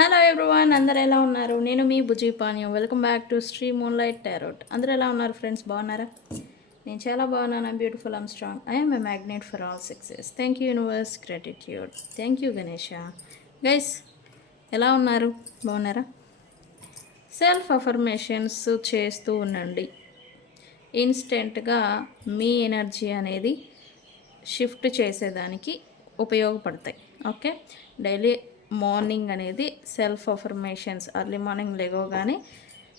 Hello everyone అందరు ఎలా ఉన్నారు? నేను మీ బుజీ పానీయం. Welcome back to Sri moonlight tarot అందరూ ఎలా ఉన్నారు ఫ్రెండ్స్? బాగున్నారా? నేను చాలా బాగున్నాను. I'm beautiful I'm strong. I'm a magnet for all success. Thank you universe gratitude. Thank you Ganesha. Guys ఎలా ఉన్నారు? బాగున్నారా? సెల్ఫ్ అఫర్మేషన్స్ చేస్తూ ఉండండి. ఇన్స్టెంట్గా మీ ఎనర్జీ అనేది షిఫ్ట్ చేసేదానికి ఉపయోగపడతాయి. ఓకే డైలీ మార్నింగ్ అనేది సెల్ఫ్ అఫర్మేషన్స్ అర్లీ మార్నింగ్ లేవగానే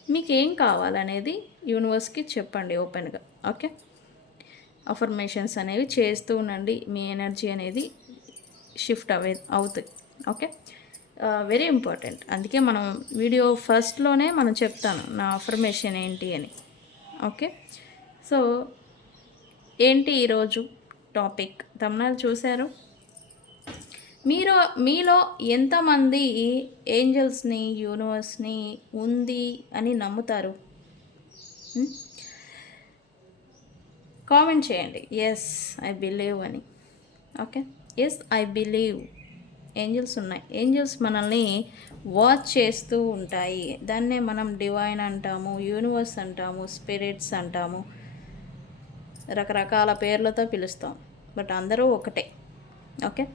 మీకు ఏం కావాలనేది యూనివర్స్కి చెప్పండి ఓపెన్గా ఓకే? అఫర్మేషన్స్ అనేవి చేస్తూ ఉండండి మీ ఎనర్జీ అనేది షిఫ్ట్ అవే అవుతుంది ఓకే? Very important. అందుకే మనం వీడియో ఫస్ట్లోనే మనం చెప్తాను నా అఫర్మేషన్ ఏంటి అని ఓకే? సో ఏంటి ఈరోజు టాపిక్? తమ్నాలు చూశారు? మీరు మీలో ఎంతమంది ఏంజల్స్ని యూనివర్స్ని ఉంది అని నమ్ముతారు? కామెంట్ చేయండి. ఎస్ ఐ బిలీవ్ అని. Okay yes I believe angels ఉన్నాయి. ఏంజల్స్ మనల్ని వాచ్ చేస్తూ ఉంటాయి. దాన్నే మనం డివైన్ అంటాము యూనివర్స్ అంటాము స్పిరిట్స్ అంటాము. రకరకాల పేర్లతో పిలుస్తాం. బట్ అందరూ ఒకటే. ఓకే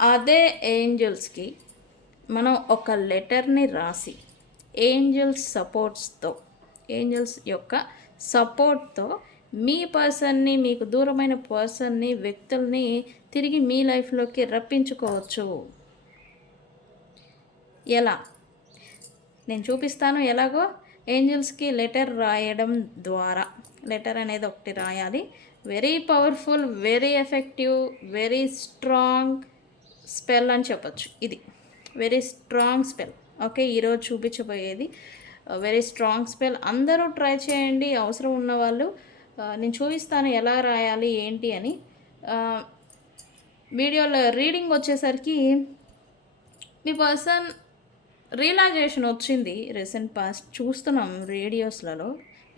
అదే ఏంజల్స్కి మనం ఒక లెటర్ని రాసి ఏంజల్స్ సపోర్ట్స్తో ఏంజల్స్ యొక్క సపోర్ట్తో మీ పర్సన్ని మీకు దూరమైన పర్సన్ని వ్యక్తుల్ని తిరిగి మీ లైఫ్లోకి రప్పించుకోవచ్చు. ఎలా? నేను చూపిస్తాను ఎలాగో. ఏంజల్స్కి లెటర్ రాయడం ద్వారా లెటర్ అనేది ఒకటి రాయాలి. Very powerful very effective very strong spell అని చెప్పొచ్చు. ఇది వెరీ స్ట్రాంగ్ స్పెల్. ఓకే ఈరోజు చూపించబోయేది. Very strong spell. అందరూ ట్రై చేయండి అవసరం ఉన్నవాళ్ళు నేను చూపిస్తాను ఎలా రాయాలి ఏంటి అని. వీడియోలో రీడింగ్ వచ్చేసరికి మీ పర్సన్ రియలైజేషన్ వచ్చింది రీసెంట్ పాస్ట్. చూస్తున్నాం రేడియోస్లలో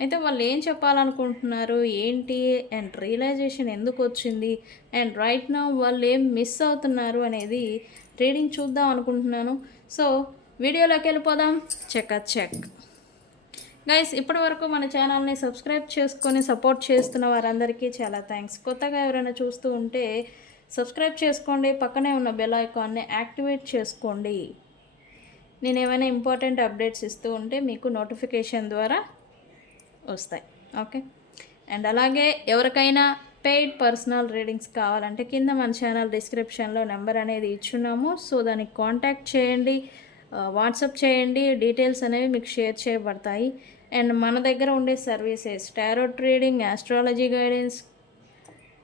అయితే వాళ్ళు ఏం చెప్పాలనుకుంటున్నారు? ఏంటి? అండ్ రియలైజేషన్ ఎందుకు వచ్చింది? అండ్ రైట్ నా వాళ్ళు ఏం మిస్ అవుతున్నారు అనేది రీడింగ్ చూద్దాం అనుకుంటున్నాను. సో వీడియోలోకి వెళ్ళిపోదాం. చెక్ చెక్ గైస్ ఇప్పటి వరకు మన ఛానల్ని సబ్స్క్రైబ్ చేసుకొని సపోర్ట్ చేస్తున్న వారందరికీ చాలా థ్యాంక్స్ కొత్తగా ఎవరైనా చూస్తూ ఉంటే సబ్స్క్రైబ్ చేసుకోండి. పక్కనే ఉన్న బెల్ ఐకాన్ని యాక్టివేట్ చేసుకోండి. నేను ఏమైనా ఇంపార్టెంట్ అప్డేట్స్ ఇస్తూ ఉంటే మీకు నోటిఫికేషన్ ద్వారా వస్తాయి. ఓకే? అండ్ అలాగే ఎవరికైనా పెయిడ్ పర్సనల్ రీడింగ్స్ కావాలంటే కింద మన ఛానల్ డిస్క్రిప్షన్లో నెంబర్ అనేది ఇచ్చున్నాము. సో దానికి కాంటాక్ట్ చేయండి వాట్సాప్ చేయండి. డీటెయిల్స్ అనేవి మీకు షేర్ చేయబడతాయి. అండ్ మన దగ్గర ఉండే services tarot trading astrology guidance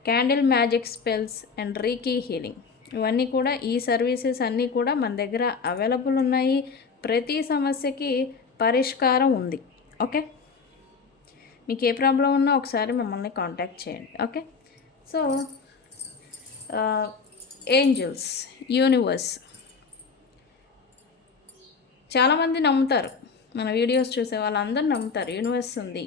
candle magic spells and reiki healing. ఇవన్నీ కూడా ఈ సర్వీసెస్ అన్నీ కూడా మన దగ్గర అవైలబుల్ ఉన్నాయి. ప్రతి సమస్యకి పరిష్కారం ఉంది. ఓకే? మీకు ఏ ప్రాబ్లం ఉన్నా ఒకసారి మమ్మల్ని కాంటాక్ట్ చేయండి ఓకే? So angels universe. చాలామంది నమ్ముతారు. మన వీడియోస్ చూసే వాళ్ళందరూ నమ్ముతారు యూనివర్స్ ఉంది.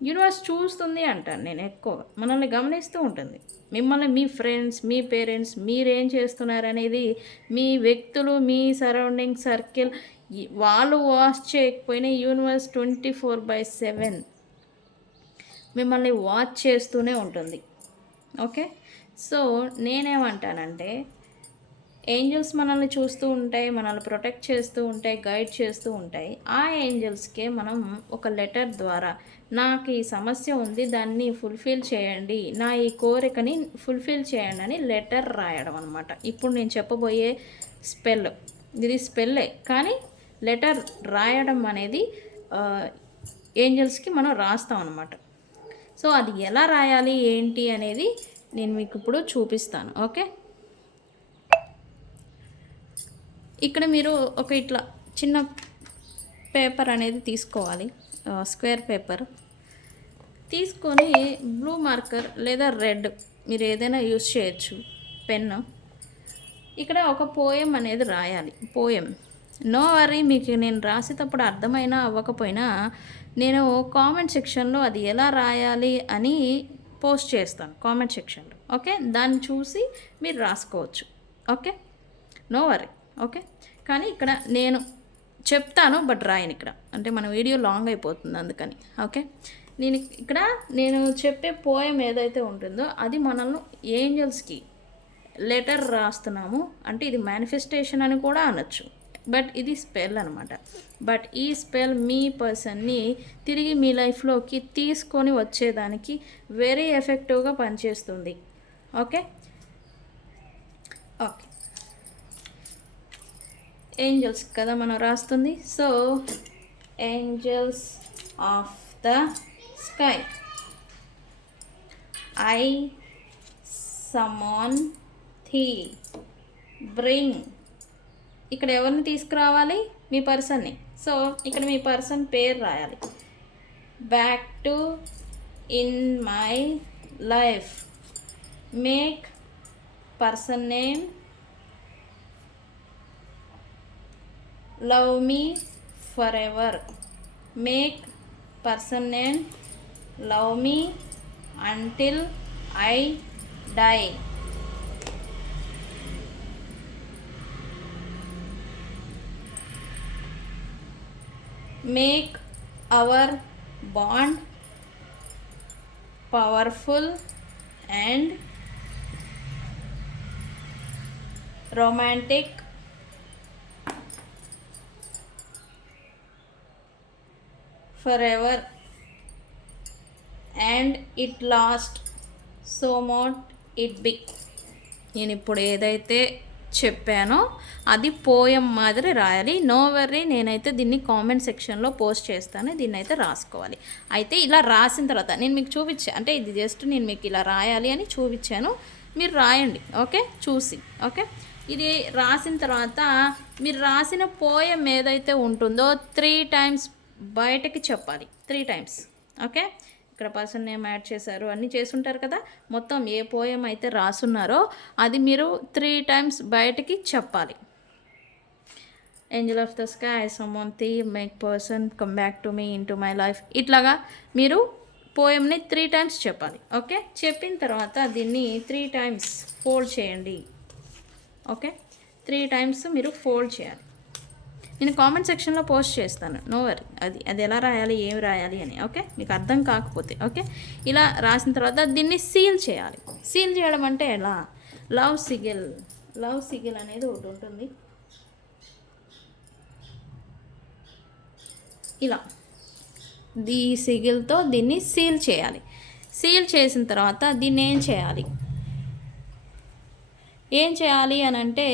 యూనివర్స్ చూస్తుంది అంటాను నేను ఎక్కువ. మనల్ని గమనిస్తూ ఉంటుంది. మిమ్మల్ని మీ ఫ్రెండ్స్ మీ పేరెంట్స్ మీరేం చేస్తున్నారు అనేది మీ వ్యక్తులు మీ సరౌండింగ్ సర్కిల్ వాళ్ళు వాచ్ చేయకపోయినా universe twenty four by seven మిమ్మల్ని వాచ్ చేస్తూనే ఉంటుంది. ఓకే? సో నేనేమంటానంటే ఏంజల్స్ మనల్ని చూస్తూ ఉంటాయి మనల్ని ప్రొటెక్ట్ చేస్తూ ఉంటాయి గైడ్ చేస్తూ ఉంటాయి. ఆ ఏంజల్స్కే మనం ఒక లెటర్ ద్వారా నాకు ఈ సమస్య ఉంది దాన్ని ఫుల్ఫిల్ చేయండి నా ఈ కోరికని ఫుల్ఫిల్ చేయండి అని లెటర్ రాయడం అనమాట ఇప్పుడు నేను చెప్పబోయే స్పెల్ ఇది స్పెల్లే. కానీ లెటర్ రాయడం అనేది ఏంజల్స్కి మనం రాస్తాం అనమాట సో అది ఎలా రాయాలి ఏంటి అనేది నేను మీకు ఇప్పుడు చూపిస్తాను ఓకే? ఇక్కడ మీరు ఒక ఇట్లా చిన్న పేపర్ అనేది తీసుకోవాలి స్క్వేర్ పేపర్. తీసుకొని బ్లూ మార్కర్ లేదా రెడ్ మీరు ఏదైనా యూజ్ చేయొచ్చు పెన్ను ఇక్కడ ఒక పోయం అనేది రాయాలి పోయం. నో వరీ మీకు నేను రాసేటప్పుడు అర్థమైనా అవ్వకపోయినా నేను కామెంట్ సెక్షన్లో అది ఎలా రాయాలి అని పోస్ట్ చేస్తాను కామెంట్ సెక్షన్లో ఓకే దాన్ని చూసి మీరు రాసుకోవచ్చు. ఓకే నో వరీ ఓకే కానీ ఇక్కడ నేను చెప్తాను బట్ రాయను ఇక్కడ. అంటే మన వీడియో లాంగ్ అయిపోతుంది అందుకని. ఓకే నేను ఇక్కడ నేను చెప్పే పోయం ఏదైతే ఉంటుందో అది మనల్ని ఏంజల్స్కి లెటర్ రాస్తున్నాము. అంటే ఇది మేనిఫెస్టేషన్ అని కూడా అనొచ్చు. బట్ ఇది స్పెల్ అనమాట బట్ ఈ స్పెల్ మీ పర్సన్ని తిరిగి మీ లైఫ్లోకి తీసుకొని వచ్చేదానికి వెరీ ఎఫెక్టివ్గా పనిచేస్తుంది. ఓకే? ఓకే. ఏంజల్స్ కదా మనం రాస్తుంది. So angels of the sky. I summon thee. Bring. ఇక్కడ ఎవరిని తీసుకురావాలి? మీ పర్సన్ని. సో ఇక్కడ మీ పర్సన్ పేరు రాయాలి. Back to in my life make person name love me forever make person name love me until I die make our bond powerful and romantic forever and it last so much it be నేను ఇప్పుడు ఏదైతే చెప్పానో. అది poem మాదిరి రాయాలి. No worry నేనైతే దీన్ని comment సెక్షన్లో పోస్ట్ చేస్తాను. దీన్ని అయితే రాసుకోవాలి. అయితే ఇలా రాసిన తర్వాత నేను మీకు చూపించాను అంటే ఇది జస్ట్ నేను మీకు ఇలా రాయాలి అని చూపించాను. మీరు రాయండి ఓకే? చూసి ఓకే? ఇది రాసిన తర్వాత మీరు రాసిన పోయం ఏదైతే ఉంటుందో త్రీ టైమ్స్ బయటకి చెప్పాలి. Three times okay? ఇక్కడ పర్సన్ నేమ్ యాడ్ చేశారు. అన్నీ చేసుంటారు కదా? మొత్తం ఏ పోయం అయితే రాసున్నారో అది మీరు త్రీ టైమ్స్ బయటకి చెప్పాలి. Angel of the sky summon thee make person come back to me into my life ఇట్లాగా మీరు పోయంని త్రీ టైమ్స్ చెప్పాలి. ఓకే చెప్పిన తర్వాత దీన్ని త్రీ టైమ్స్ ఫోల్డ్ చేయండి. ఓకే త్రీ టైమ్స్ మీరు ఫోల్డ్ చేయాలి. నేను కామెంట్ సెక్షన్లో పోస్ట్ చేస్తాను. నో వరీ అది అది ఎలా రాయాలి ఏమి రాయాలి అని ఓకే మీకు అర్థం కాకపోతే ఓకే ఇలా రాసిన తర్వాత దీన్ని సీల్ చేయాలి. సీల్ చేయడం అంటే ఎలా? లవ్ సిగిల్ లవ్ సిగిల్ అనేది ఒకటి ఉంటుంది. ఇలా. ఈ సిగిల్తో దీన్ని సీల్ చేయాలి. సీల్ చేసిన తర్వాత దీన్ని ఏం చేయాలి? ఏం చేయాలి అని అంటే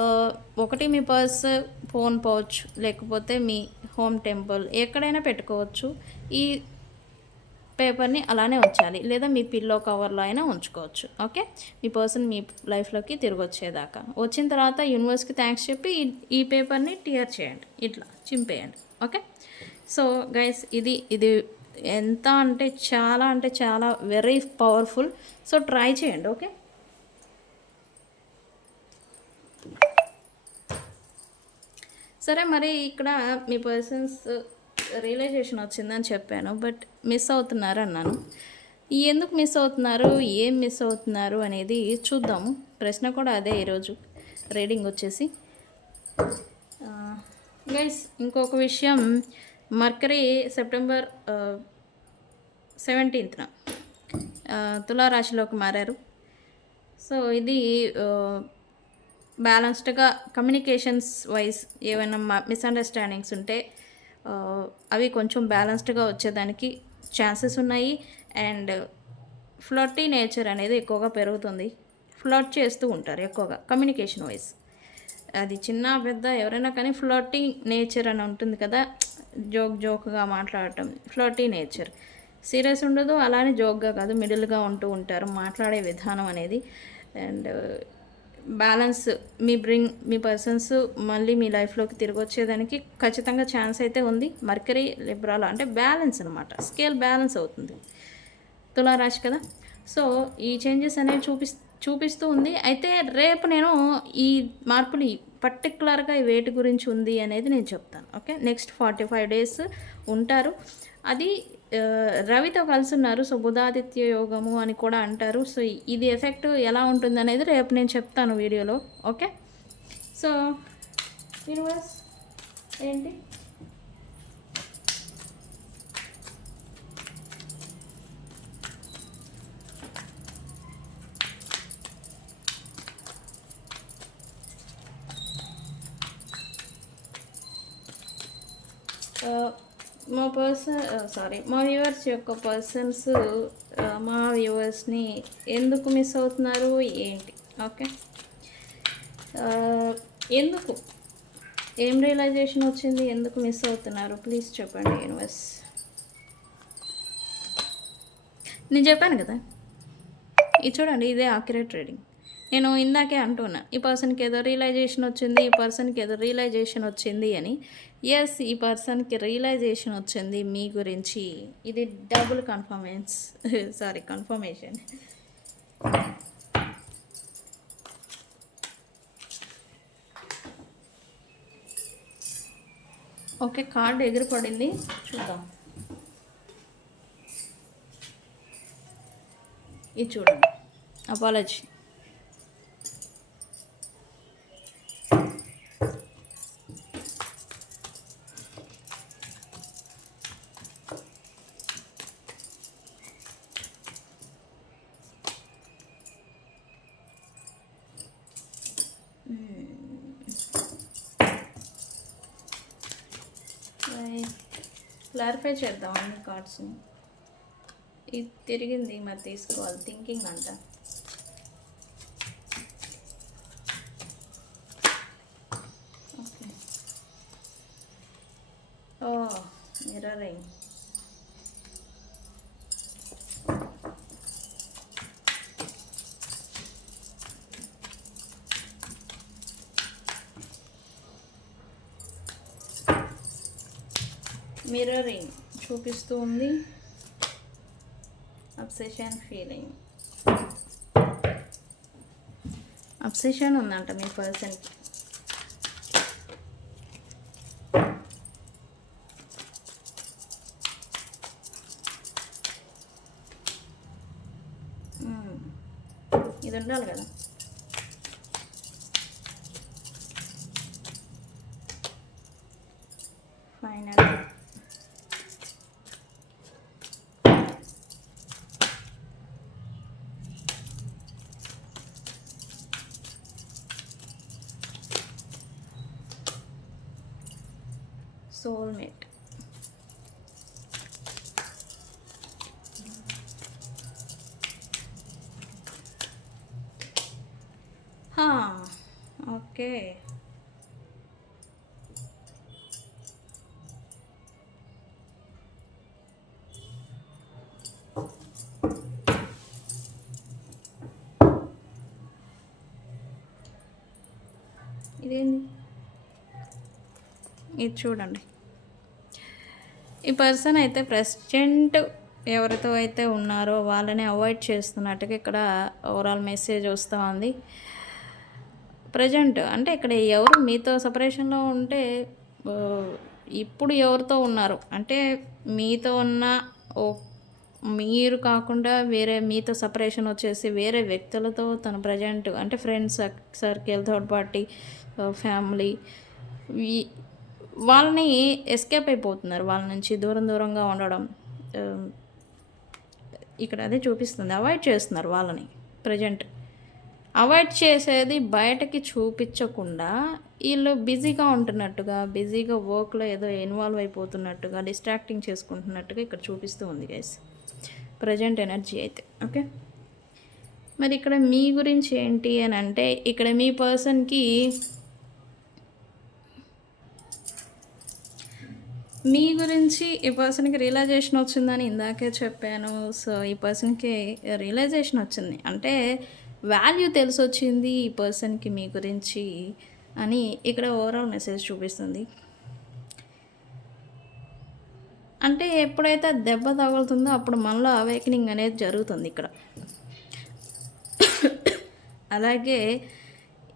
uh, ఒకటి మీ పర్స్ ఫోన్ పౌచ్ లేకపోతే మీ హోమ్ టెంపుల్ ఎక్కడైనా పెట్టుకోవచ్చు. ఈ పేపర్ని అలానే ఉంచాలి. లేదా మీ పిల్లో కవర్లో అయినా ఉంచుకోవచ్చు. ఓకే? మీ పర్సన్ మీ లైఫ్లోకి తిరిగి వచ్చేదాకా. వచ్చిన తర్వాత యూనివర్స్కి థ్యాంక్స్ చెప్పి ఈ- ఈ పేపర్ని టియర్ చేయండి. ఇట్లా చింపేయండి. ఓకే? సో గైస్ ఇది ఇది ఎంత అంటే చాలా అంటే చాలా వెరీ పవర్ఫుల్. సో ట్రై చేయండి. ఓకే? సరే మరి ఇక్కడ మీ పర్సన్స్ రియలైజేషన్ uh, వచ్చిందని చెప్పాను బట్ మిస్ అవుతున్నారు అన్నాను. ఎందుకు మిస్ అవుతున్నారు? ఏం మిస్ అవుతున్నారు అనేది చూద్దాము. ప్రశ్న కూడా అదే ఈరోజు. రీడింగ్ వచ్చేసి. Uh, గైస్ ఇంకొక విషయం. మర్కరీ సెప్టెంబర్ సెవెంటీన్త్న తులారాశిలోకి మారారు. సో ఇది uh, బ్యాలెన్స్డ్గా కమ్యూనికేషన్స్ వైజ్ ఏమైనా మిస్అండర్స్టాండింగ్స్ ఉంటే అవి కొంచెం బ్యాలెన్స్డ్గా వచ్చేదానికి ఛాన్సెస్ ఉన్నాయి. అండ్ ఫ్లర్టీ నేచర్ అనేది ఎక్కువగా పెరుగుతుంది. ఫ్లర్ట్ చేస్తూ ఉంటారు ఎక్కువగా కమ్యూనికేషన్ వైజ్. అది చిన్న పెద్ద ఎవరైనా కానీ ఫ్లర్టీ నేచర్ అని ఉంటుంది కదా జోక్ జోక్గా మాట్లాడటం ఫ్లర్టీ నేచర్. సీరియస్ ఉండదు అలానే జోక్గా కాదు మిడిల్గా ఉంటూ ఉంటారు మాట్లాడే విధానం అనేది. అండ్ బ్యాలెన్స్ మీ బ్రింగ్ మీ పర్సన్స్ మళ్ళీ మీ లైఫ్లోకి తిరిగి వచ్చేదానికి ఖచ్చితంగా ఛాన్స్ అయితే ఉంది. మర్కరీ లిబ్రాలో అంటే బ్యాలెన్స్ అనమాట స్కేల్ బ్యాలెన్స్ అవుతుంది. తులారాశి కదా. సో ఈ చేంజెస్ అనేవి చూపి చూపిస్తూ ఉంది. అయితే రేపు నేను ఈ మార్పులు పర్టికులర్గా వేటి గురించి ఉంది అనేది నేను చెప్తాను. Okay? Next forty five days ఉంటారు. అది రవితో కలిసి ఉన్నారు సో బుధాదిత్య యోగము అని కూడా అంటారు. సో ఇది ఎఫెక్ట్ ఎలా ఉంటుంది అనేది రేపు నేను చెప్తాను వీడియోలో. ఓకే? సో యూనివర్స్ ఏంటి ఆ, మా పర్సన్ సారీ uh, మా వ్యూవర్స్ యొక్క పర్సన్స్ uh, మా వ్యూవర్స్ని ఎందుకు మిస్ అవుతున్నారు ఏంటి? ఓకే uh, ఎందుకు? ఏం రియలైజేషన్ వచ్చింది? ఎందుకు మిస్ అవుతున్నారు? ప్లీజ్ చెప్పండి యూనివర్స్ నేను చెప్పాను కదా? ఇది చూడండి ఇదే ఆక్యురేట్ రీడింగ్ నేను ఇందాకే అంటున్నా ఈ పర్సన్కి ఏదో రియలైజేషన్ వచ్చింది ఈ పర్సన్కి ఏదో రియలైజేషన్ వచ్చింది అని. ఎస్ ఈ పర్సన్కి రియలైజేషన్ వచ్చింది మీ గురించి. ఇది double confirmance sorry confirmation okay card ఎగిరిపడింది. చూద్దాం. ఇది చూడండి. అపాలజీ క్లారిఫై చేద్దాం అన్ని కార్డ్స్ని ఇది తిరిగింది మరి తీసుకోవాలి. థింకింగ్ అంట. ఓకే ఓ మిర్రరింగ్ మిర్రరింగ్ చూపిస్తూ ఉంది అబ్సెషన్ ఫీలింగ్ అబ్సెషన్ ఉందంట మీ పర్సన్కి ఇది ఉండాలి కదా ఫైనల్ సోల్మేట్ ఓకే ఇదేంది? ఇది చూడండి. పర్సన్ అయితే ప్రెసిడెంట్ ఎవరితో అయితే ఉన్నారో వాళ్ళని అవాయిడ్ చేస్తున్నట్టుగా ఇక్కడ ఓవరాల్ మెసేజ్ వస్తూ ఉంది. ప్రజెంట్ అంటే ఇక్కడ ఎవరు మీతో సపరేషన్లో ఉంటే ఇప్పుడు ఎవరితో ఉన్నారు? అంటే మీతో ఉన్న ఓ మీరు కాకుండా వేరే మీతో సపరేషన్ వచ్చేసి వేరే వ్యక్తులతో తన ప్రజెంట్ అంటే friends circle third party family వాళ్ళని ఎస్కేప్ అయిపోతున్నారు. వాళ్ళ నుంచి దూరం దూరంగా ఉండడం ఇక్కడ అదే చూపిస్తుంది. అవాయిడ్ చేస్తున్నారు వాళ్ళని ప్రజెంట్ అవాయిడ్ చేసేది బయటకి చూపించకుండా వీళ్ళు బిజీగా ఉంటున్నట్టుగా బిజీగా వర్క్లో ఏదో ఇన్వాల్వ్ అయిపోతున్నట్టుగా డిస్ట్రాక్టింగ్ చేసుకుంటున్నట్టుగా ఇక్కడ చూపిస్తూ ఉంది గైస్ ప్రజెంట్ ఎనర్జీ అయితే ఓకే మరి ఇక్కడ మీ గురించి ఏంటి అని అంటే ఇక్కడ మీ పర్సన్కి మీ గురించి ఈ పర్సన్కి రియలైజేషన్ వచ్చిందని ఇందాకే చెప్పాను. సో ఈ పర్సన్కి రియలైజేషన్ వచ్చింది. అంటే వాల్యూ తెలిసి వచ్చింది ఈ పర్సన్కి మీ గురించి అని ఇక్కడ ఓవరాల్ మెసేజ్ చూపిస్తుంది. అంటే ఎప్పుడైతే దెబ్బ తగులుతుందో అప్పుడు మనలో అవేకనింగ్ అనేది జరుగుతుంది ఇక్కడ. అలాగే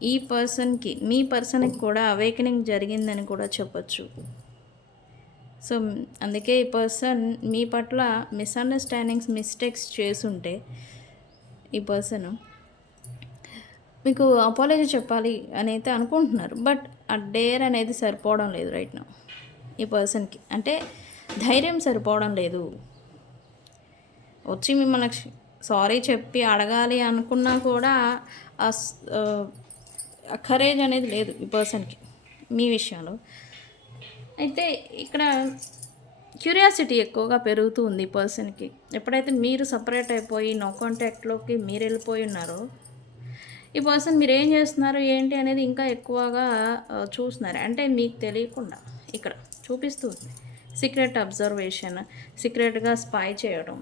ఈ పర్సన్కి మీ పర్సన్కి కూడా అవేకనింగ్ జరిగిందని కూడా చెప్పచ్చు. సో అందుకే ఈ పర్సన్ మీ పట్ల మిస్అండర్స్టాండింగ్స్ మిస్టేక్స్ చేసుంటే ఈ పర్సన్ మీకు అపాలజీ చెప్పాలి అని అయితే అనుకుంటున్నారు. బట్ ఆ డేర్ అనేది సరిపోవడం లేదు రైట్ నా ఈ పర్సన్కి. అంటే ధైర్యం సరిపోవడం లేదు. వచ్చి మిమ్మల్ని సారీ చెప్పి అడగాలి అనుకున్నా కూడా ఆ కరేజ్ అనేది లేదు ఈ పర్సన్కి మీ విషయంలో. అయితే ఇక్కడ క్యూరియాసిటీ ఎక్కువగా పెరుగుతూ ఉంది పర్సన్కి. ఎప్పుడైతే మీరు సపరేట్ అయిపోయి నో కాంటాక్ట్లోకి మీరు వెళ్ళిపోయి ఉన్నారో ఈ పర్సన్ మీరు ఏం చేస్తున్నారు ఏంటి అనేది ఇంకా ఎక్కువగా చూస్తున్నారు. అంటే మీకు తెలియకుండా ఇక్కడ చూపిస్తుంది. సీక్రెట్ అబ్జర్వేషన్ సీక్రెట్గా స్పై చేయడం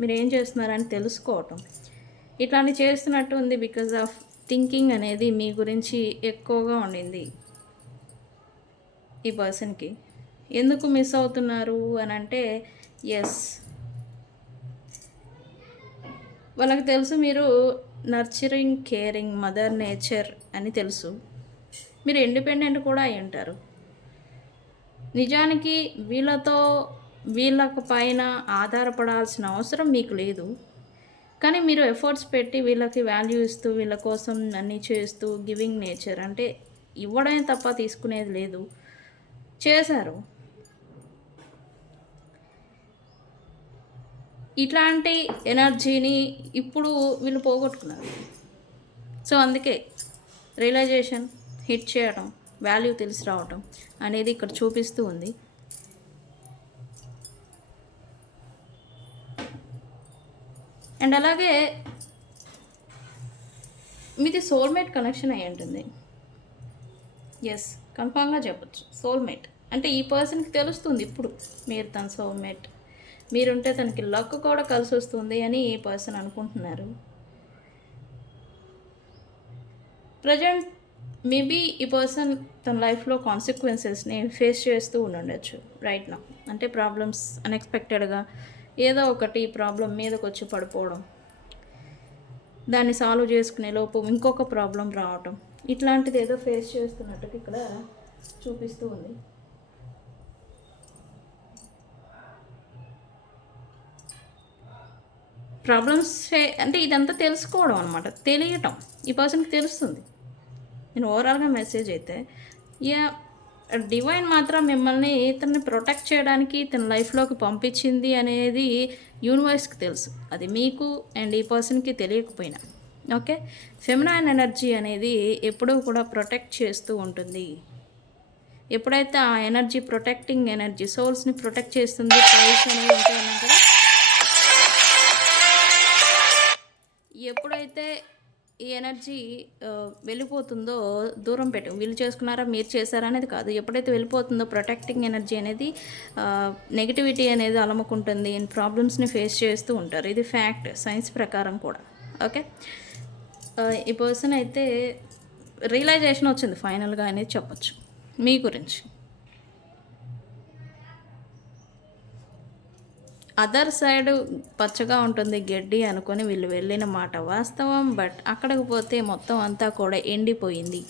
మీరు ఏం చేస్తున్నారని తెలుసుకోవటం. ఇట్లాంటివి చేస్తున్నట్టు ఉంది బికాజ్ ఆఫ్ థింకింగ్ అనేది మీ గురించి ఎక్కువగా ఉండింది. ఈ పర్సన్కి. ఎందుకు మిస్ అవుతున్నారు అని అంటే ఎస్. వాళ్ళకి తెలుసు మీరు నర్చరింగ్ కేరింగ్ మదర్ నేచర్ అని తెలుసు. మీరు ఇండిపెండెంట్ కూడా అయి ఉంటారు. నిజానికి వీళ్ళతో వీళ్ళకు పైన ఆధారపడాల్సిన అవసరం మీకు లేదు. కానీ మీరు ఎఫర్ట్స్ పెట్టి వీళ్ళకి వాల్యూ ఇస్తూ వీళ్ళ కోసం అన్నీ చేస్తూ గివింగ్ నేచర్ అంటే ఇవ్వడమే తప్ప తీసుకునేది లేదు. చేశారు. ఇట్లాంటి ఎనర్జీని ఇప్పుడు వీళ్ళు పోగొట్టుకున్నారు. సో అందుకే రియలైజేషన్ హిట్ చేయడం వాల్యూ తెలిసి రావటం అనేది ఇక్కడ చూపిస్తూ ఉంది. అండ్ అలాగే మీది సోల్మేట్ కనెక్షన్ అయి ఉంటుంది. ఎస్ కన్ఫామ్గా చెప్పచ్చు. సోల్మేట్ అంటే ఈ పర్సన్కి తెలుస్తుంది ఇప్పుడు మీరు తన సోల్మేట్ మీరుంటే తనకి లక్ కూడా కలిసి వస్తుంది అని ఈ పర్సన్ అనుకుంటున్నారు. ప్రజెంట్ మేబీ ఈ పర్సన్ తన లైఫ్లో కాన్సిక్వెన్సెస్ని ఫేస్ చేస్తూ ఉండొచ్చు రైట్ నా అంటే ప్రాబ్లమ్స్ అన్ఎక్స్పెక్టెడ్గా ఏదో ఒకటి ప్రాబ్లం మీదకి వచ్చి పడిపోవడం దాన్ని సాల్వ్ చేసుకునే లోపు ఇంకొక ప్రాబ్లం రావటం ఇట్లాంటిది ఏదో ఫేస్ చేస్తున్నట్టు ఇక్కడ చూపిస్తూ ఉంది. ప్రాబ్లమ్స్ అంటే ఇదంతా తెలుసుకోవడం అనమాట తెలియటం. ఈ పర్సన్కి తెలుస్తుంది. నేను ఓవరాల్గా మెసేజ్ అయితే యా డివైన్ మాత్రం మిమ్మల్ని ఇతన్ని ప్రొటెక్ట్ చేయడానికి తన లైఫ్లోకి పంపించింది అనేది యూనివర్స్కి తెలుసు. అది మీకు అండ్ ఈ పర్సన్కి తెలియకపోయినా. ఓకే? ఫెమినైన్ ఎనర్జీ అనేది ఎప్పుడూ కూడా ప్రొటెక్ట్ చేస్తూ ఉంటుంది. ఎప్పుడైతే ఆ ఎనర్జీ ప్రొటెక్టింగ్ ఎనర్జీ సోల్స్ని ప్రొటెక్ట్ చేస్తుంది ప్రైస్ అనేవి ఉంటాయి కదా ఎనర్జీ వెళ్ళిపోతుందో దూరం పెట్టు. వీళ్ళు చేసుకున్నారా మీరు చేశారా అనేది కాదు. ఎప్పుడైతే వెళ్ళిపోతుందో ప్రొటెక్టింగ్ ఎనర్జీ అనేది నెగిటివిటీ అనేది అలముకుంటుంది అండ్ ప్రాబ్లమ్స్ని ఫేస్ చేస్తూ ఉంటారు. ఇది ఫ్యాక్ట్ సైన్స్ ప్రకారం కూడా. ఓకే ఈ పర్సన్ అయితే రియలైజేషన్ వచ్చింది ఫైనల్గా అనేది చెప్పొచ్చు. మీ గురించి. అదర్ సైడ్ పచ్చగా ఉంటుంది గడ్డి అనుకొని వీళ్ళు వెళ్ళిన మాట వాస్తవం బట్ అక్కడికి పోతే మొత్తం అంతా కూడా ఎండిపోయింది.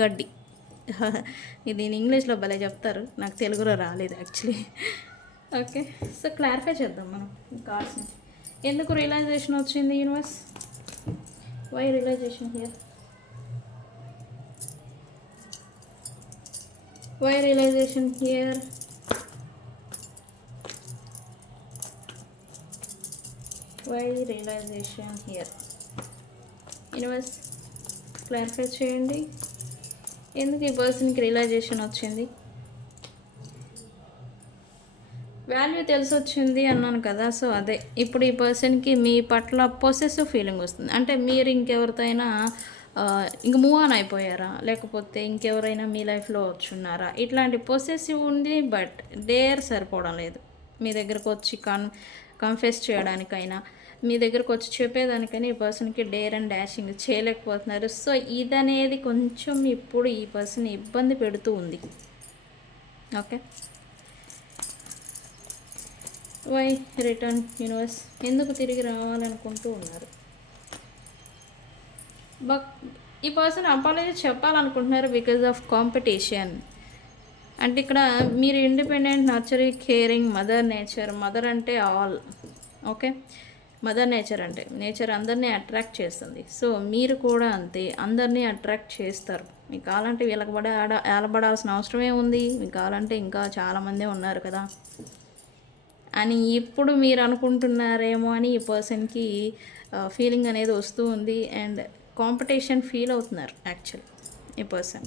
గడ్డి. ఇది ఇంగ్లీష్లో భలే చెప్తారు. నాకు తెలుగులో రాలేదు యాక్చువల్లీ. ఓకే సో క్లారిఫై చేద్దాం మనం కార్డ్స్ని ఎందుకు రియలైజేషన్ వచ్చింది universe? Why realization here why realization here why realization here universe clarify చేయండి. ఎందుకు ఈ పర్సన్కి రియలైజేషన్ వచ్చింది? వాల్యూ తెలిసి వచ్చింది అన్నాను కదా సో అదే. ఇప్పుడు ఈ పర్సన్కి మీ పట్ల పొసెసివ్ ఫీలింగ్ వస్తుంది. అంటే మీరు ఇంకెవరితో అయినా ఇంక మూవ్ ఆన్ అయిపోయారా? లేకపోతే ఇంకెవరైనా మీ లైఫ్లో వచ్చున్నారా? ఇట్లాంటి పొసెసివ్ ఉంది బట్ డేర్ సరిపోవడం లేదు. మీ దగ్గరకు వచ్చి కన్ కన్ఫెస్ చేయడానికైనా. మీ దగ్గరకు వచ్చి చెప్పేదానికని ఈ పర్సన్కి డేర్ అండ్ డాషింగ్ చేయలేకపోతున్నారు. సో ఇదనేది కొంచెం ఇప్పుడు ఈ పర్సన్ ఇబ్బంది పెడుతూ ఉంది. ఓకే? వై రిటర్న్ యూనివర్స్ ఎందుకు తిరిగి రావాలనుకుంటూ ఉన్నారు? బట్ ఈ పర్సన్ అపాలజీ చెప్పాలనుకుంటున్నారు బికాజ్ ఆఫ్ కాంపిటీషన్. అంటే ఇక్కడ మీరు independent nurturing caring mother nature mother అంటే ఆల్. ఓకే? మదర్ నేచర్ అంటే నేచర్ అందరినీ అట్రాక్ట్ చేస్తుంది. సో మీరు కూడా అంతే అందరినీ అట్రాక్ట్ చేస్తారు. మీకు కావాలంటే వీళ్ళకి పడే ఆడ ఏలబడాల్సిన అవసరమే ఉంది. మీకు కావాలంటే ఇంకా చాలామందే ఉన్నారు కదా. అని ఇప్పుడు మీరు అనుకుంటున్నారేమో అని ఈ పర్సన్కి ఫీలింగ్ అనేది వస్తూ ఉంది. అండ్ కాంపిటీషన్ ఫీల్ అవుతున్నారు యాక్చువల్ ఈ పర్సన్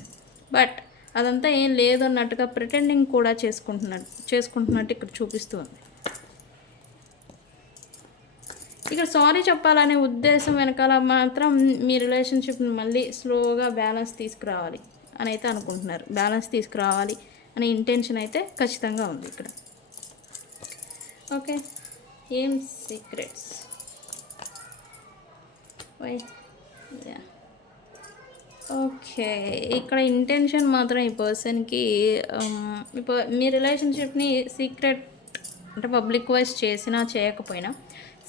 బట్ అదంతా ఏం లేదన్నట్టుగా ప్రిటెండింగ్ కూడా చేసుకుంటున్నట్టు చేసుకుంటున్నట్టు ఇక్కడ చూపిస్తుంది ఇక్కడ సారీ చెప్పాలనే ఉద్దేశం వెనకాల మాత్రం మీ రిలేషన్షిప్ని మళ్ళీ స్లోగా బ్యాలెన్స్ తీసుకురావాలి అని అయితే అనుకుంటున్నారు. బ్యాలెన్స్ తీసుకురావాలి అనే ఇంటెన్షన్ అయితే ఖచ్చితంగా ఉంది ఇక్కడ. ఓకే ఏం సీక్రెట్స్ వై ఓకే ఇక్కడ ఇంటెన్షన్ మాత్రం ఈ పర్సన్కి um, ఇప్పుడు మీ రిలేషన్షిప్ని సీక్రెట్ అంటే పబ్లిక్ వైజ్ చేసినా చేయకపోయినా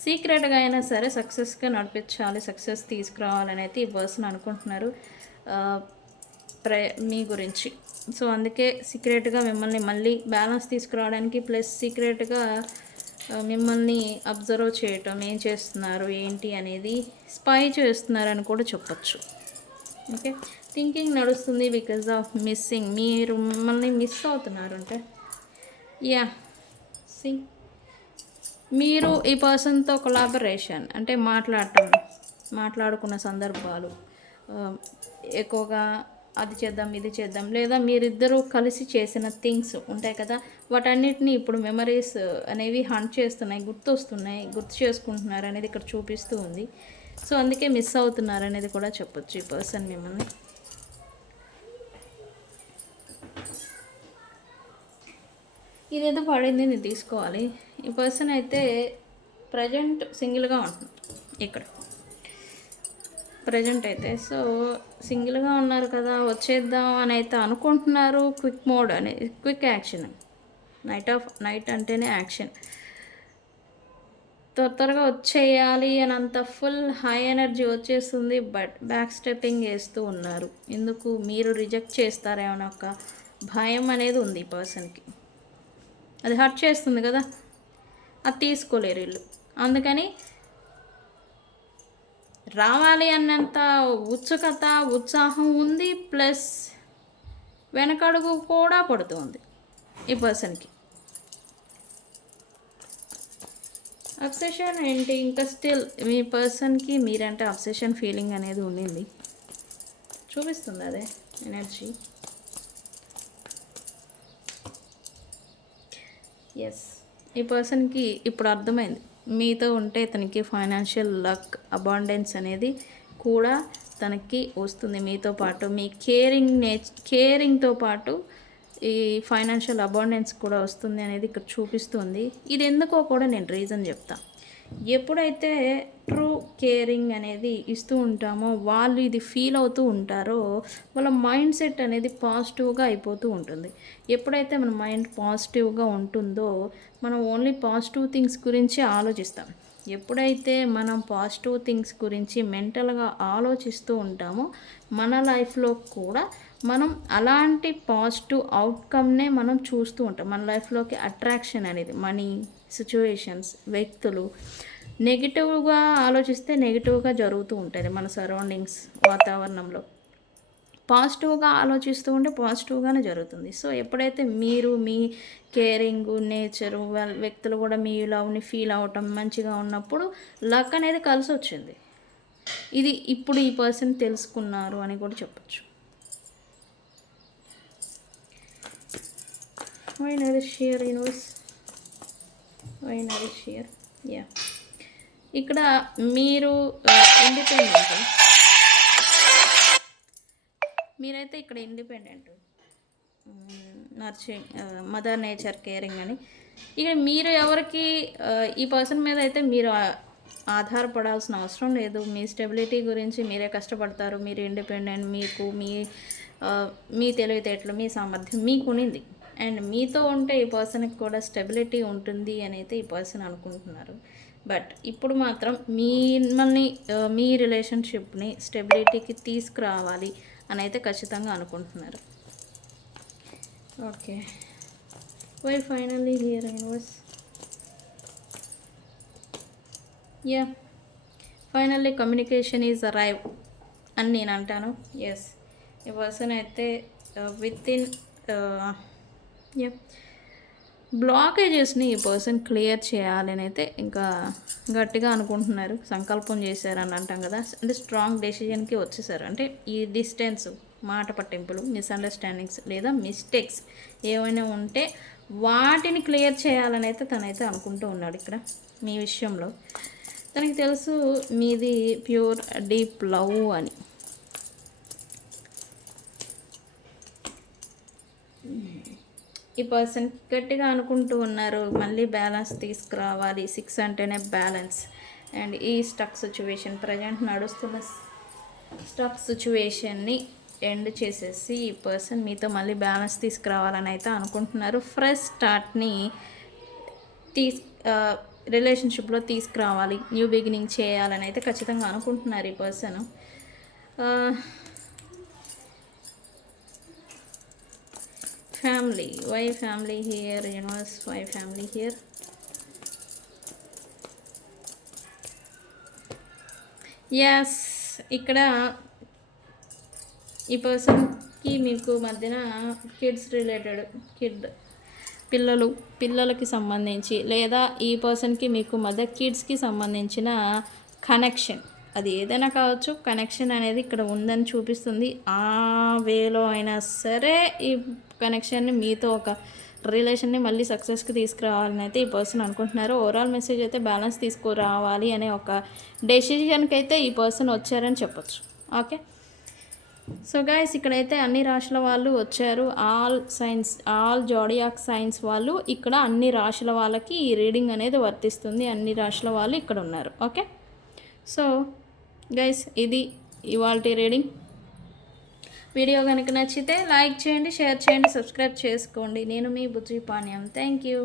సీక్రెట్గా అయినా సరే సక్సెస్గా నడిపించాలి సక్సెస్ తీసుకురావాలని అయితే ఈ పర్సన్ అనుకుంటున్నారు. ప్ర మీ గురించి. సో అందుకే సీక్రెట్గా మిమ్మల్ని మళ్ళీ బ్యాలెన్స్ తీసుకురావడానికి ప్లస్ సీక్రెట్గా మిమ్మల్ని అబ్జర్వ్ చేయటం ఏం చేస్తున్నారు ఏంటి అనేది స్పై చేస్తున్నారని కూడా చెప్పచ్చు. ఓకే? థింకింగ్ నడుస్తుంది బికాజ్ ఆఫ్ మిస్సింగ్. మీరు మిమ్మల్ని మిస్ అవుతున్నారు అంటే యా సింగ్ మీరు ఈ పర్సన్తో కొలాబరేషన్ అంటే మాట్లాడటం మాట్లాడుకున్న సందర్భాలు ఎక్కువగా అది చేద్దాం ఇది చేద్దాం లేదా మీరిద్దరూ కలిసి చేసిన థింగ్స్ ఉంటాయి కదా వాటన్నిటిని ఇప్పుడు మెమరీస్ అనేవి హంట్ చేస్తున్నాయి గుర్తొస్తున్నాయి గుర్తు చేసుకుంటున్నారు అనేది ఇక్కడ చూపిస్తూ ఉంది. సో అందుకే మిస్ అవుతున్నారు అనేది కూడా చెప్పొచ్చు ఈ పర్సన్ మిమ్మల్ని. ఇదేదో పడింది నేను తీసుకోవాలి. ఈ పర్సన్ అయితే ప్రజెంట్ సింగిల్గా ఉంటున్నారు. ఇక్కడ. ప్రజెంట్ అయితే. సో సింగిల్గా ఉన్నారు కదా వచ్చేద్దాం అని అయితే అనుకుంటున్నారు. క్విక్ మోడ్ అని quick action knight of knight అంటేనే యాక్షన్ త్వర త్వరగా వచ్చేయాలి అని అంత ఫుల్ హై ఎనర్జీ వచ్చేస్తుంది బట్ బ్యాక్ స్టెప్పింగ్ వేస్తూ ఉన్నారు. ఎందుకు? మీరు రిజెక్ట్ చేస్తారేమో ఒక భయం అనేది ఉంది ఈ పర్సన్కి అది హర్ట్ చేస్తుంది కదా. అది తీసుకోలేరు వీళ్ళు. అందుకని రావాలి అన్నంత ఉత్సుకత ఉత్సాహం ఉంది ప్లస్ వెనకడుగు కూడా పడుతుంది ఈ పర్సన్కి అబ్సెషన్ ఏంటి? ఇంకా స్టిల్ మీ పర్సన్కి మీరంటే అబ్సెషన్ ఫీలింగ్ అనేది ఉండింది. చూపిస్తుంది అదే ఎనర్జీ ఎస్ ఈ పర్సన్కి ఇప్పుడు అర్థమైంది. మీతో ఉంటే తనకి ఫైనాన్షియల్ లక్ అబాండెన్స్ అనేది కూడా తనకి వస్తుంది. మీతో పాటు మీ కేరింగ్ నేచ్ కేరింగ్తో పాటు ఈ ఫైనాన్షియల్ అబాండెన్స్ కూడా వస్తుంది అనేది ఇక్కడ చూపిస్తుంది. ఇది ఎందుకో కూడా నేను రీజన్ చెప్తాను ఎప్పుడైతే ట్రూ కేరింగ్ అనేది ఇస్తూ ఉంటామో వాళ్ళు ఇది ఫీల్ అవుతూ ఉంటారో వాళ్ళ మైండ్ సెట్ అనేది పాజిటివ్గా అయిపోతూ ఉంటుంది. ఎప్పుడైతే మన మైండ్ పాజిటివ్గా ఉంటుందో మనం ఓన్లీ పాజిటివ్ థింగ్స్ గురించి ఆలోచిస్తాం. ఎప్పుడైతే మనం పాజిటివ్ థింగ్స్ గురించి మెంటల్గా ఆలోచిస్తూ ఉంటామో మన లైఫ్లో కూడా మనం అలాంటి పాజిటివ్ అవుట్కమ్నే మనం చూస్తూ ఉంటాం. మన లైఫ్లోకి అట్రాక్షన్ అనేది మనీ సిచ్యువేషన్స్ వ్యక్తులు నెగిటివ్గా ఆలోచిస్తే నెగిటివ్గా జరుగుతూ ఉంటుంది మన సరౌండింగ్స్ వాతావరణంలో. పాజిటివ్గా ఆలోచిస్తూ ఉంటే పాజిటివ్గానే జరుగుతుంది. సో ఎప్పుడైతే మీరు మీ కేరింగ్ నేచరు వాళ్ళ వ్యక్తులు కూడా మీ లవ్ని ఫీల్ అవటం మంచిగా ఉన్నప్పుడు లక్ అనేది కలిసి వచ్చింది ఇది ఇప్పుడు ఈ పర్సన్ తెలుసుకున్నారు అని కూడా చెప్పచ్చు. Why nourish here universe why nourish here yeah ఇక్కడ మీరు uh, ఇండిపెండెంట్ మీరైతే ఇక్కడ independent. Nursing mother nature caring అని. ఇక మీరు ఎవరికి ఈ పర్సన్ మీద అయితే మీరు ఆధారపడాల్సిన అవసరం లేదు. మీ స్టెబిలిటీ గురించి మీరే కష్టపడతారు. మీరు ఇండిపెండెంట్ మీకు మీ మీ తెలివితేటలు మీ సామర్థ్యం మీకు ఉన్నింది. అండ్ మీతో ఉంటే ఈ పర్సన్కి కూడా స్టెబిలిటీ ఉంటుంది అని అయితే ఈ పర్సన్ అనుకుంటున్నారు. బట్ ఇప్పుడు మాత్రం మిమ్మల్ని మీ రిలేషన్షిప్ని స్టెబిలిటీకి తీసుకురావాలి. అని అయితే ఖచ్చితంగా అనుకుంటున్నారు. Okay. Why finally here universe yeah finally communication is arrive అని నేను అంటాను. ఎస్ ఈ పర్సన్ అయితే విత్ ఇన్ యా బ్లాకేజెస్ని ఈ పర్సన్ క్లియర్ చేయాలని అయితే ఇంకా గట్టిగా అనుకుంటున్నారు. సంకల్పం చేశారని అంటాం కదా. అంటే స్ట్రాంగ్ డెసిజన్కి వచ్చేసారు. అంటే ఈ డిస్టెన్స్ మాట పట్టింపులు మిస్అండర్స్టాండింగ్స్ లేదా మిస్టేక్స్ ఏమైనా ఉంటే వాటిని క్లియర్ చేయాలని అయితే తనైతే అనుకుంటూ ఉన్నాడు ఇక్కడ మీ విషయంలో. తనకి తెలుసు మీది ప్యూర్ డీప్ లవ్ అని. ఈ పర్సన్ గట్టిగా అనుకుంటూ ఉన్నారు మళ్ళీ బ్యాలెన్స్ తీసుకురావాలి. సిక్స్ అంటేనే బ్యాలెన్స్. అండ్ ఈ స్టక్ సిచ్యువేషన్ ప్రజెంట్ నడుస్తున్న స్టక్ సిచ్యువేషన్ని ఎండ్ చేసేసి ఈ పర్సన్ మీతో మళ్ళీ బ్యాలెన్స్ తీసుకురావాలని అయితే అనుకుంటున్నారు. ఫ్రెష్ స్టార్ట్ని తీస్ రిలేషన్షిప్లో తీసుకురావాలి. న్యూ బిగినింగ్ చేయాలని అయితే ఖచ్చితంగా అనుకుంటున్నారు ఈ person. Family why family here universe why family here yes ఇక్కడ ఈ పర్సన్కి మీకు మధ్యన కిడ్స్ రిలేటెడ్ కిడ్ పిల్లలు పిల్లలకి సంబంధించి లేదా ఈ పర్సన్కి మీకు మధ్య కిడ్స్కి సంబంధించిన కనెక్షన్ అది ఏదైనా కావచ్చు కనెక్షన్ అనేది ఇక్కడ ఉందని చూపిస్తుంది. ఆ వేలో అయినా సరే ఈ కనెక్షన్ని మీతో ఒక రిలేషన్ని మళ్ళీ సక్సెస్కి తీసుకురావాలని అయితే ఈ పర్సన్ అనుకుంటున్నారు. ఓవరాల్ మెసేజ్ అయితే బ్యాలెన్స్ తీసుకురావాలి అనే ఒక డెసిషన్కి అయితే ఈ పర్సన్ వచ్చారని చెప్పొచ్చు. ఓకే సో గాయస్ ఇక్కడైతే అన్ని రాశుల వాళ్ళు వచ్చారు. All signs all zodiac signs వాళ్ళు ఇక్కడ అన్ని రాశుల వాళ్ళకి ఈ రీడింగ్ అనేది వర్తిస్తుంది. అన్ని రాశుల వాళ్ళు ఇక్కడ ఉన్నారు. ఓకే సో గైస్ ఇది ఇవాళ రీడింగ్ వీడియో కనుక నచ్చితే లైక్ చేయండి షేర్ చేయండి సబ్స్క్రైబ్ చేసుకోండి. నేను మీ బుజ్జి పాణ్యం. Thank you